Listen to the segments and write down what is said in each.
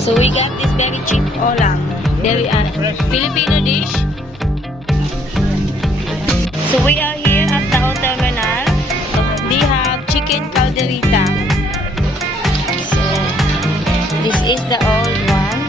So we got this very cheap olang, very Filipino dish. So we are here at the Tao Terminal. They have chicken calderita. So this is the old one,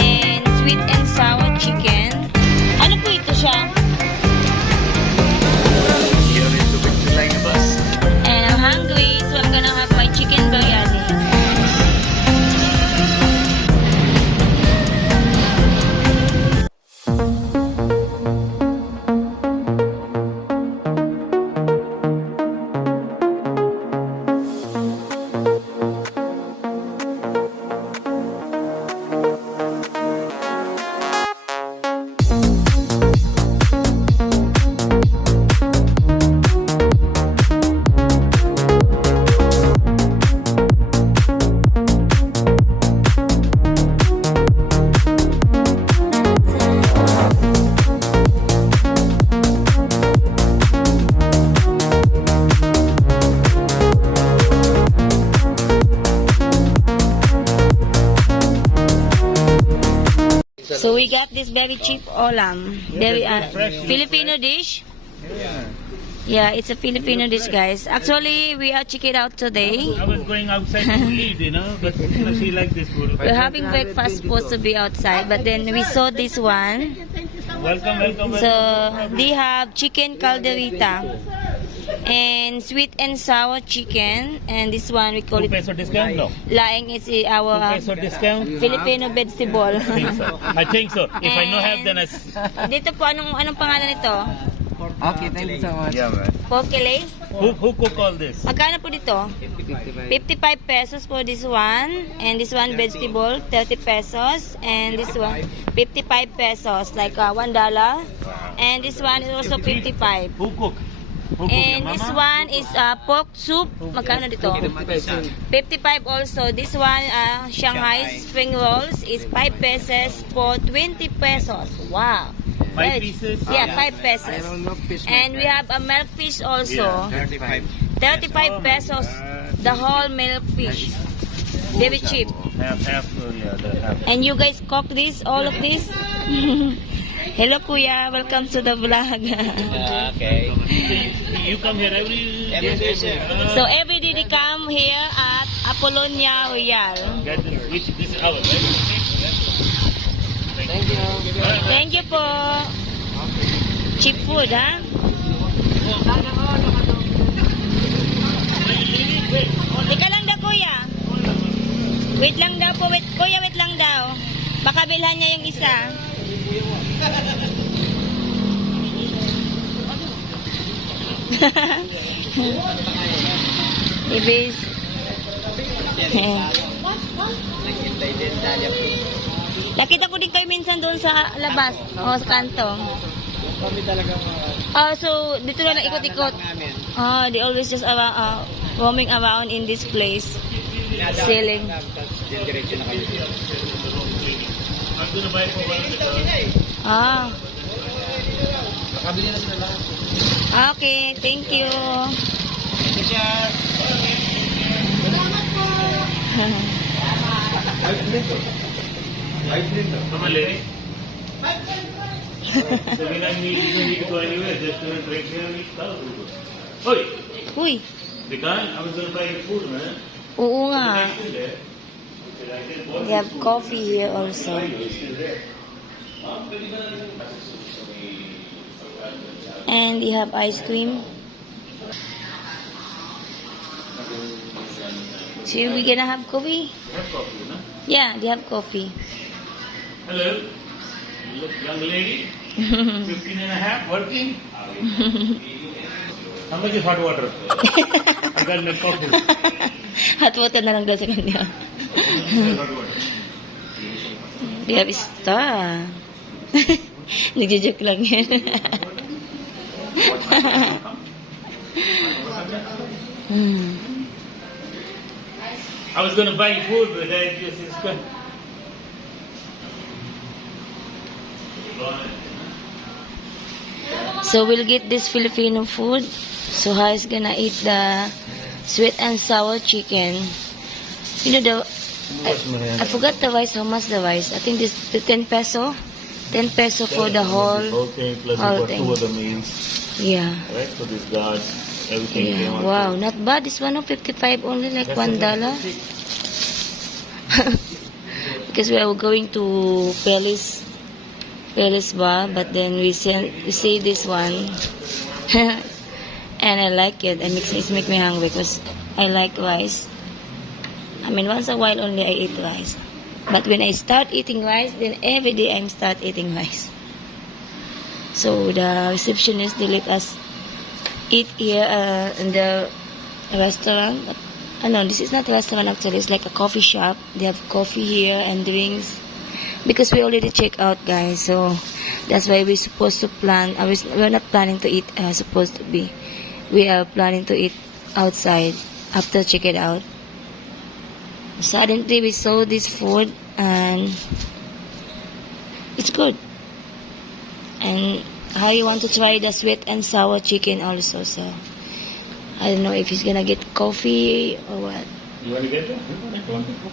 and sweet and sour chicken. Ano po ito siya? And I'm hungry, so I'm gonna have my chicken biryani. So we got this very cheap olam, very Filipino dish. Yeah, it's a Filipino dish, guys. Actually, we are checking out today. I was going outside to eat, but she liked this food. We're having breakfast, supposed to be outside, but then we saw this one. Welcome. So they have chicken calderita and sweet and sour chicken, and this one we call 2 it peso discount, no? laing. It's 2 our peso discount? Filipino vegetable. I think so. If I no have, then I... Dito po, anong pangalan nito? Okay, thank you so much. Yeah, man. Pokele? Who cook all this? Magkano po dito? 55 pesos for this one, and this one vegetable 30 pesos, and this one 55 pesos, like $1, and this one is also 55. Who cook? And this one is pork soup. Magkano dito? 55 also. This one, Shanghai spring rolls is 5 pesos for 20 pesos. Wow. 5 pieces? Yeah, 5 pesos. And we have a milk fish also. 35 pesos. The whole milk fish. Very cheap. Half, the half. And you guys cook this, all of this? Hello, Kuya. Welcome to the vlog. Okay. You come here every day? So every day they come here at Apollonia Royal. This is ours, right? Thank you. Thank you po. Cheap food, ha? Ika lang daw, Kuya. Wait lang daw po. Kuya, wait lang daw. Baka bilhan niya yung isa. Ibis. Nakita ko din kayo minsan doon sa labas o sa kanto. Kami talaga So dito na ikot-ikot. They always just roaming around in this place. Selling. Diretso na kami. I'm gonna buy for one. Nakabili na sila lahat. Okay, thank you. Ito siya. Come on, lady. So we don't need to go anywhere. Just to drink here and eat. Oi! Uy, Because I was gonna buy food, man. oo nga. Still there. They have coffee here also. And they have ice cream. So we gonna have coffee? Have coffee, no? Yeah, they have coffee. Hello, young lady. 15 and a half, working. How much is hot water? I got my coffee. Hot water na lang daw sa kanya. Hot water. They have star. Nagjo-joke lang yan. I was gonna buy food, but I just it's good. So we'll get this Filipino food. So Hai's gonna eat the sweet and sour chicken. You know I forgot the rice. How much the rice? I think this the 10 peso. 10 peso for the whole. Okay, plus whole you got thing. 2 other meals. Yeah. Right? So this guard, everything came Yeah. out. Wow, not bad. This one of 55 only, like That's $1. Because we are going to Palace Bar, but then we see this one, and I like it. And it make me hungry because I like rice. I mean, once a while only I eat rice. But when I start eating rice, then every day I start eating rice. So the receptionist, they let us eat here in the restaurant. No, this is not a restaurant actually. It's like a coffee shop. They have coffee here and drinks. Because we already check out, guys. So that's why we're supposed to plan. We're not planning to eat. Supposed to be. We are planning to eat outside after check it out. Suddenly we saw this food and it's good. And how you want to try the sweet and sour chicken also. So I don't know if he's gonna get coffee or what. You want to get that?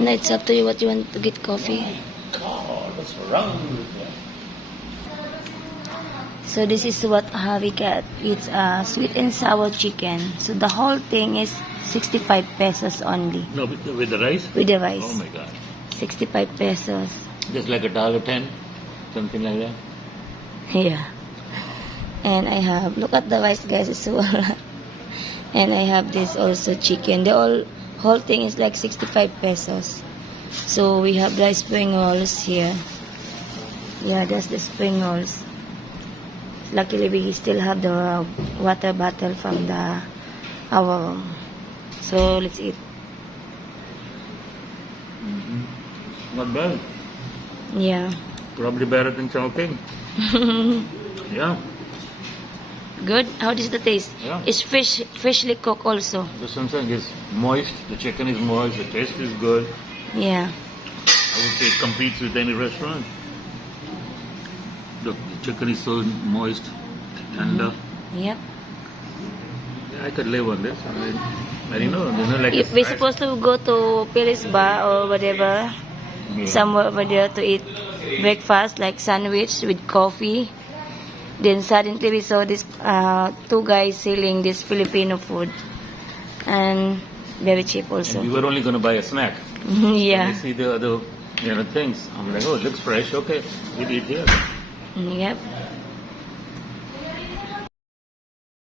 No, it's up to you what you want to get coffee. God, what's wrong with that? So this is what we got. It's sweet and sour chicken. So the whole thing is 65 pesos only. No, with the rice? With the rice. Oh my God. 65 pesos. Just like $1.10, something like that. Yeah. And I have, look at the rice, guys. It's so and I have this also chicken. The whole thing is like 65 pesos. So we have the spring rolls here. Yeah, that's the spring rolls. Luckily, we still have the water bottle from our room. So let's eat. Not bad. Yeah. Probably better than Chowking. Yeah. Good. How does the taste? Yeah. It's freshly cooked also. The something is moist. The chicken is moist. The taste is good. Yeah. I would say it competes with any restaurant. Look, the chicken is so moist. And Yep. I could live on this. I don't know. Like If we're supposed to go to Palace Bar or whatever, somewhere over there to eat breakfast, like sandwich with coffee. Then suddenly we saw this 2 guys selling this Filipino food. And very cheap also. And we were only going to buy a snack. Yeah. And I see the other things. I'm like, oh, it looks fresh. Okay, we'll eat here. Yep.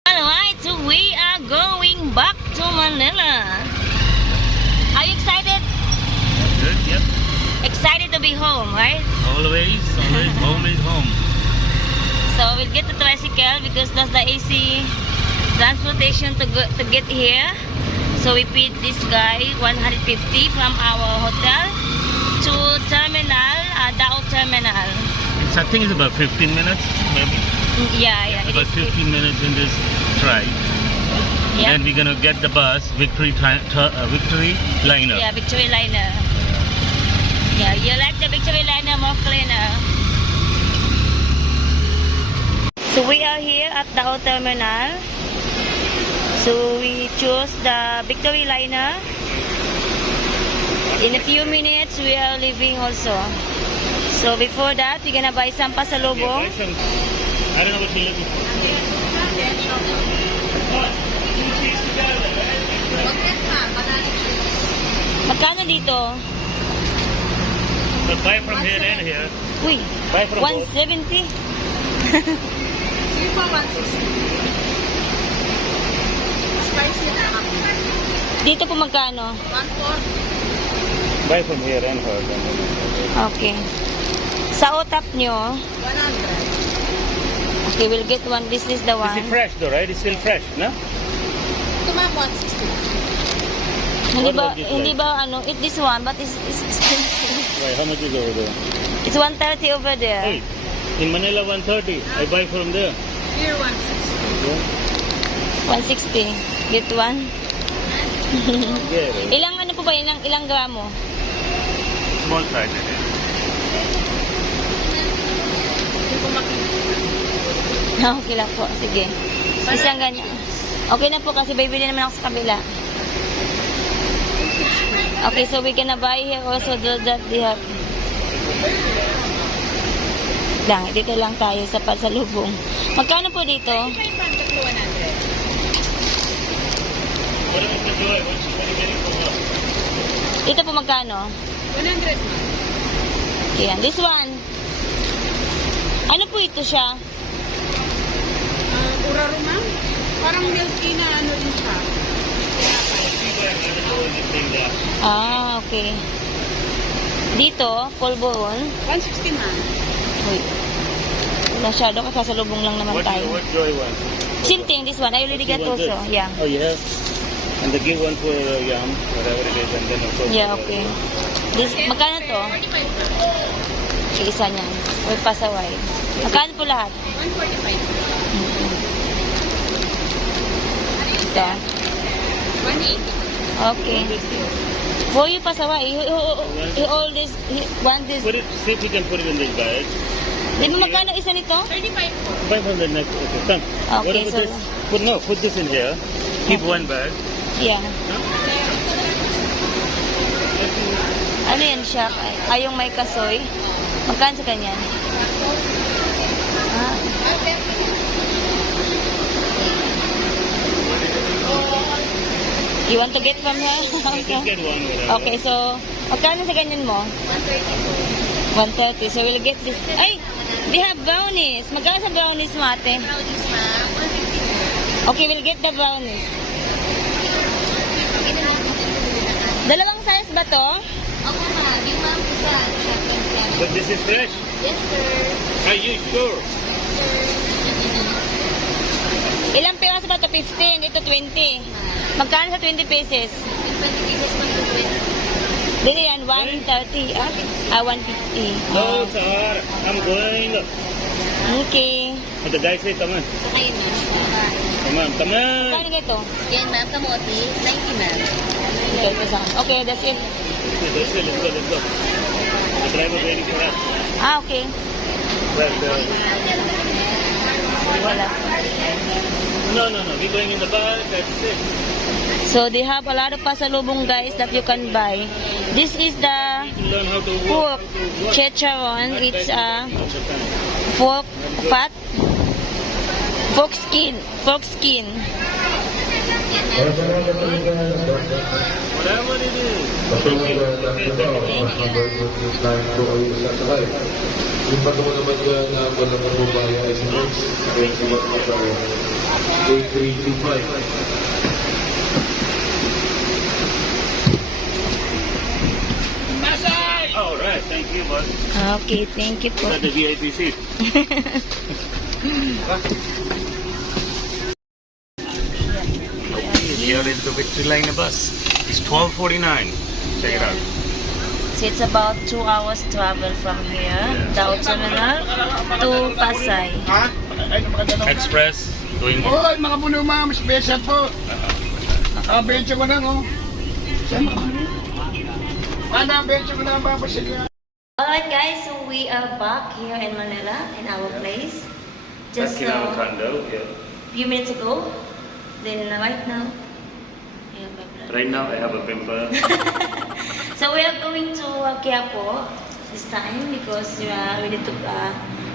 Alright, so we are going back to Manila. Are you excited? Good, yep. Excited to be home, right? Always, home is home. So we'll get the tricycle because that's the AC transportation to get here. So we paid this guy 150 from our hotel to terminal, Dao Terminal. I think it's about 15 minutes, maybe. Yeah, it About is. 15 minutes in this ride. Yeah. And we're gonna get the bus, Victory Liner. Yeah, Victory Liner. Yeah, you like the Victory Liner more cleaner. So we are here at Dao Terminal. So we chose the Victory Liner. In a few minutes, we are leaving also. So before that, we're gonna buy some pasalubong. I don't know what you're looking for. Magkano dito? But buy from here and here. Uy, Buy from both. 170. Three for 160. Spicy na ako. Dito po magkano? 1 Buy from here and here. Okay. Sa otap nyo, 100. okay, we'll get one. This is the Is one. it fresh though, right? It's still fresh, no? Ito ma'am, 160. Hindi What ba, about this hindi one? ba, ano, eat this one, but it's expensive. Right, how much is over there? It's 130 over there. Hey, in Manila 130. I buy from there. Here, 160. 160. Get one. Yeah, right. Ilang ano po ba, ilang gramo? Small size. I think. Hindi ko makita. Okay lang po, sige. Isang ganyan. Okay na po kasi bibili naman ako sa kabila. Okay, so we're gonna buy here also that they have. Dito lang tayo sa pasalubong. Magkano po dito? 500 to 100. What is the joy? What's she gonna get it for her? Dito po magkano? 100 ma'am. Ayan, this one. Ano po ito siya? Uraro ma'am. Parang milky na ano din siya. Kaya Ah, okay. Dito, polvoron. 160 ma'am. Uy. Masyado ka sasalubong lang naman What tayo. what joy one? Same thing, this one. I already You got want also. this? Yeah. Oh, you have? And the give one for yam, whatever it is, and then also. Yeah, okay. This, magkano to? 45 ma'am. Isa niyan. With pasaway. Magkano po lahat? 145. Ito. 180. Okay. For you pasaway, you always want this. Put it, see if you can put it in this bag. Di ba magkano isa nito? 35 po. 500 next. Okay, come. What Okay, about so. this? Put this in here. Keep one bag. Yeah. Ano yan siya? Ay, yung may kasoy. Magkano sa kanyan? Ah. You want to get from her? Just Okay. get one, whatever. Okay, so, magkano sa ganyan mo? 130. So, we'll get this. Ay! They have brownies. Magkano sa brownies mo, ate? Brownies ma'am. 150. Okay, we'll get the brownies. Dalawang size ba to? Opo ma'am. Yung ma'am isa. But this is fresh. Yes sir. Are you sure? Yes sir. Ilang piraso ba to? 15. Ito 20. Magkano sa 20 pieces? Yung 20 pieces ma'am. Dito yan, 130. Ah, 150. No, sir. I'm going. Okay. And the guy said, come on. Saka yun ma'am. Come on, come on. Magkano ito? Yan ma'am. Kamote. 90 ma'am. Ito sa okay, that's it. Let's go, let's go, let's go. The driver waiting for us. Ah, okay. Right, Wala. no, we're going in the bag. That's it. So, they have a lot of pasalubong, guys, that you can buy. This is the To learn how to pork walk. chicharron. It's pork fat, pork skin, Whatever it is. Yung patungo naman yan na walang mabubaya ay si Max. Kaya si Max Matao. 8325. All right, thank you, boss. Okay, thank you po. Got the VIP seat. We are in the Victory Line bus. It's 12:49. Check it out. So, it's about 2 hours travel from here, Dao Terminal, to Pasay. Express going. Hoy, mga puno ma'am, special po. Bencho ko na, no? Bencho ko na, babasya. Alright guys, so we are back here in Manila, in our place. Just Back in our a condo. Yeah. few minutes ago. Then right now, yeah, my blood. Right now I have a pimple. So we are going to Quiapo this time because we need to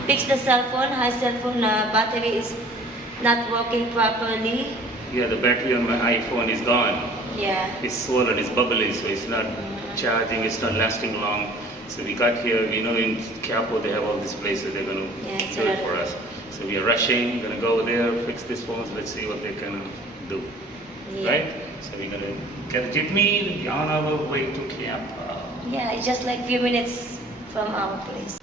fix the cell phone. High cell phone battery is not working properly. Yeah, the battery on my iPhone is gone. Yeah. It's swollen, it's bubbly, so it's not charging, it's not lasting long. So we got here, you know, in Quiapo they have all these places, they're going to Yeah, it's do a it lot for of- us. So we are rushing, going to go there, fix this phone, so let's see what they can do. Yeah. Right? So we're going to get a jeepney on our way to Quiapo. Yeah, it's just like few minutes from our place.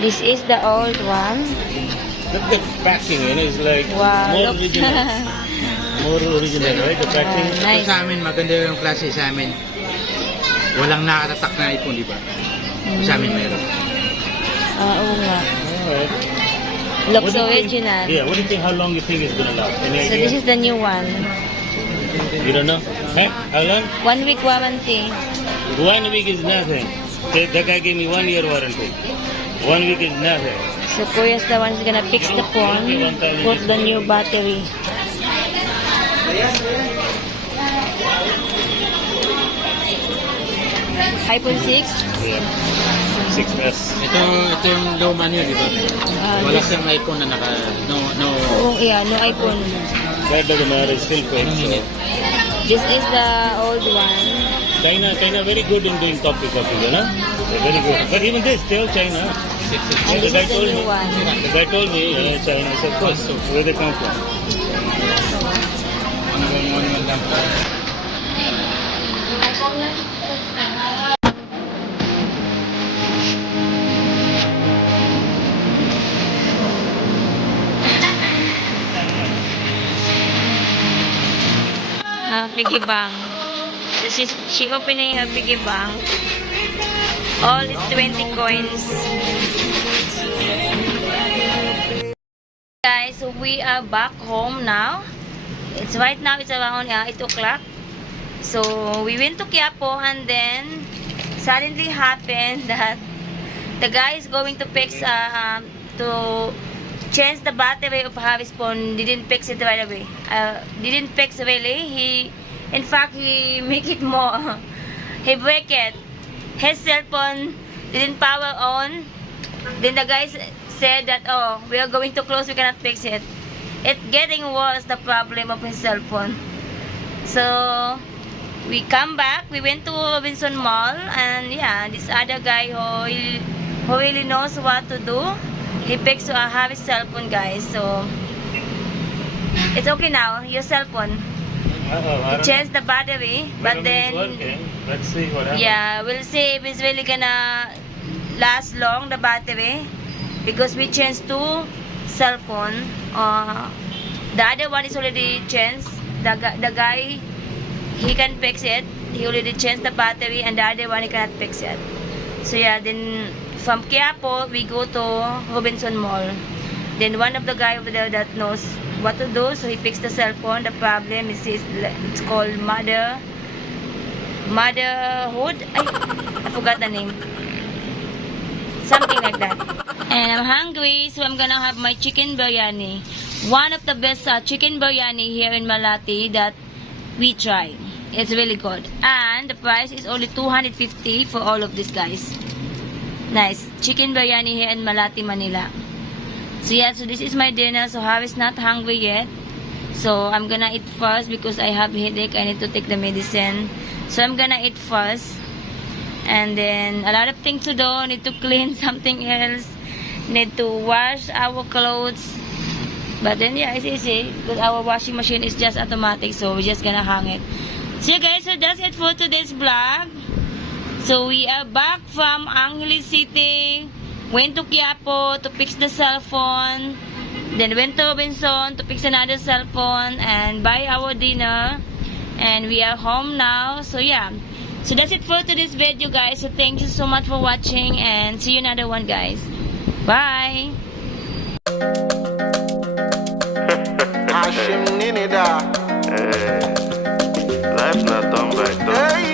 This is the old one. Look at the packing, you know, it's like Wow, more look. original. More original, right? The packing. Nice. Ito sa amin, maganda yung klase sa amin. Walang nakatatak na iPhone, di ba? Sa amin meron. Oo nga. Alright. Looks What do you think- original. Yeah, what do you think, how long you think it's gonna last? Any So idea? this is the new one. You don't know? Huh? How long? 1 week warranty. 1 week is nothing. That guy gave me 1 year warranty. 1 week is nothing. So Kuya's the one who's gonna fix the phone, put the new battery. iPhone 6. Yeah. 6S. Ito yung luma niyo, di ba? Wala siyang iPhone na naka, no, Oh, yeah, no iPhone. That doesn't matter, it's still fake. So. This is the old one. China very good in doing copy, you know? They're very good. But even this, still China. And The this guy is the told new me. one. The guy told me, China. I said, of course. So where they come from? ano lang. Piggy bank. She opening a piggy bank. All is 20 coins. Guys, so we are back home now. It's right now, it's around 8 o'clock. So we went to Quiapo and then suddenly happened that the guy is going to fix to change the battery of Harry's phone. Didn't fix it right away. Didn't fix really. In fact, he make it more. He break it. His cell phone didn't power on. Then the guy said that, oh, we are going to close, we cannot fix it. It's getting worse, the problem of his cell phone. So we come back, we went to Robinson Mall, and yeah, this other guy who really knows what to do, he fixed Harry's cell phone, guys. So it's okay now, your cell phone. I don't Change the battery, know. but It's then working. Let's see what happens. yeah, we'll see if it's really gonna last long, the battery, because we changed two cell phone. The other one is already changed. The guy, he can fix it. He already changed the battery, and the other one he cannot fix it. So yeah, then from Quiapo we go to Robinson Mall. Then one of the guy over there that knows what to do, so he fixed the cell phone. The problem is it's called motherhood. I forgot the name. Something like that. And I'm hungry, so I'm gonna have my chicken biryani. One of the best chicken biryani here in Malati that we try. It's really good. And the price is only 250 for all of these guys. Nice. Chicken biryani here in Malati, Manila. So yeah, so this is my dinner. So Harry's not hungry yet. So I'm gonna eat first because I have headache. I need to take the medicine. So I'm gonna eat first. And then a lot of things to do. Need to clean something else. Need to wash our clothes. But then yeah, it's easy because our washing machine is just automatic. So we're just gonna hang it. So yeah, guys, so that's it for today's vlog. So we are back from Angeles City. Went to Quiapo to fix the cell phone. Then went to Robinson to fix another cell phone and buy our dinner. And we are home now. So yeah. So that's it for today's video, guys. So thank you so much for watching and see you another one, guys. Bye. Hashim Ninida. Life's not done by done. Hey.